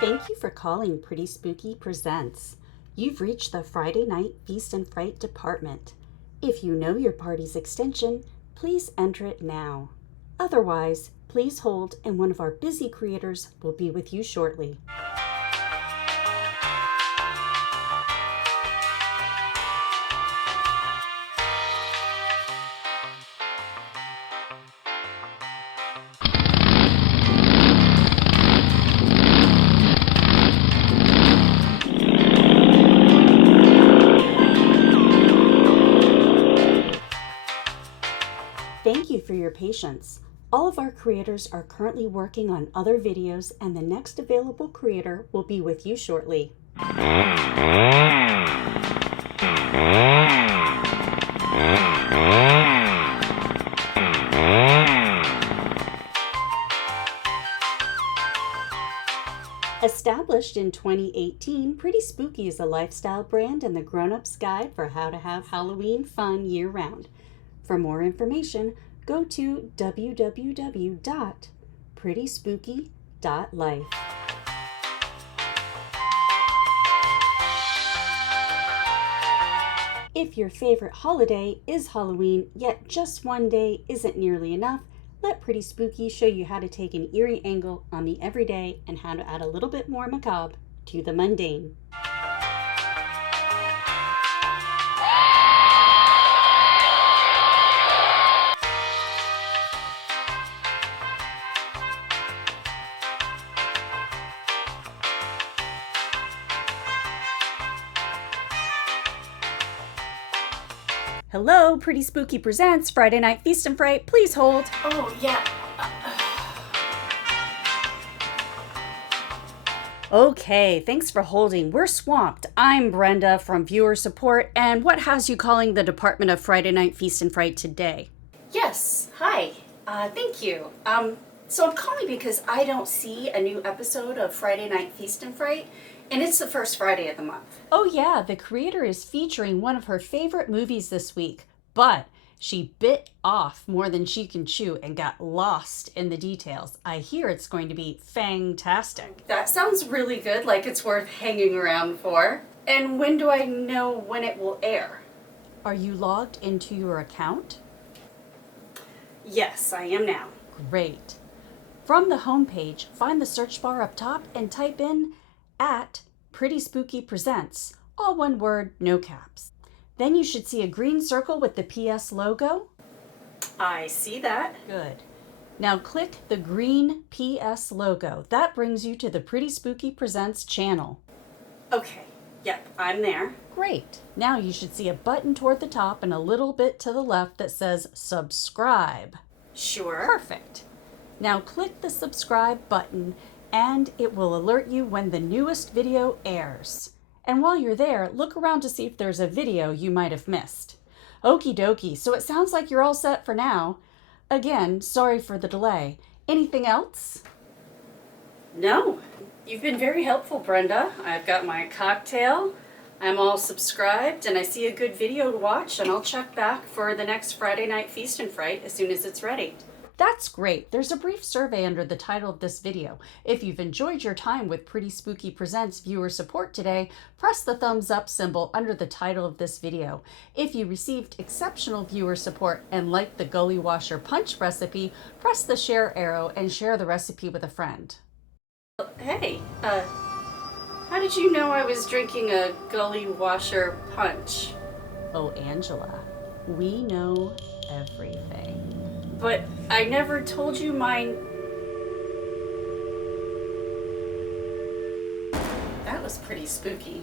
Thank you for calling Pretty Spooky Presents. You've reached the Friday Night Feast and Fright department. If you know your party's extension, please enter it now. Otherwise, please hold and one of our busy creators will be with you shortly. Thank you for your patience. All of our creators are currently working on other videos, and the next available creator will be with you shortly. Established in 2018, Pretty Spooky is a lifestyle brand and the grown-up's guide for how to have Halloween fun year-round. For more information, go to www.prettyspooky.life. If your favorite holiday is Halloween, yet just one day isn't nearly enough, let Pretty Spooky show you how to take an eerie angle on the everyday and how to add a little bit more macabre to the mundane. Hello, Pretty Spooky presents Friday Night Feast and Fright. Please hold. Oh, yeah. Okay, thanks for holding. We're swamped. I'm Brenda from Viewer Support, and what has you calling the Department of Friday Night Feast and Fright today? Yes. Hi. Thank you. So I'm calling because I don't see a new episode of Friday Night Feast and Fright, and it's the first Friday of the month. Oh yeah, the creator is featuring one of her favorite movies this week, but she bit off more than she can chew and got lost in the details. I hear it's going to be fantastic. That sounds really good, like it's worth hanging around for. And when do I know when it will air? Are you logged into your account? Yes, I am now. Great. From the homepage, find the search bar up top and type in @Pretty Spooky Presents, all one word, no caps. Then you should see a green circle with the PS logo. I see that. Good. Now click the green PS logo. That brings you to the Pretty Spooky Presents channel. Okay. Yep, I'm there. Great. Now you should see a button toward the top and a little bit to the left that says subscribe. Sure. Perfect. Now click the subscribe button and it will alert you when the newest video airs. And while you're there, look around to see if there's a video you might have missed. Okie dokie, so it sounds like you're all set for now. Again, sorry for the delay. Anything else? No. You've been very helpful, Brenda. I've got my cocktail, I'm all subscribed, and I see a good video to watch, and I'll check back for the next Friday Night Feast and Fright as soon as it's ready. That's great. There's a brief survey under the title of this video. If you've enjoyed your time with Pretty Spooky Presents Viewer Support today, press the thumbs up symbol under the title of this video. If you received exceptional viewer support and liked the Gully Washer Punch recipe, press the share arrow and share the recipe with a friend. Hey, how did you know I was drinking a Gully Washer Punch? Oh, Angela, we know everything. But I never told you mine. That was pretty spooky.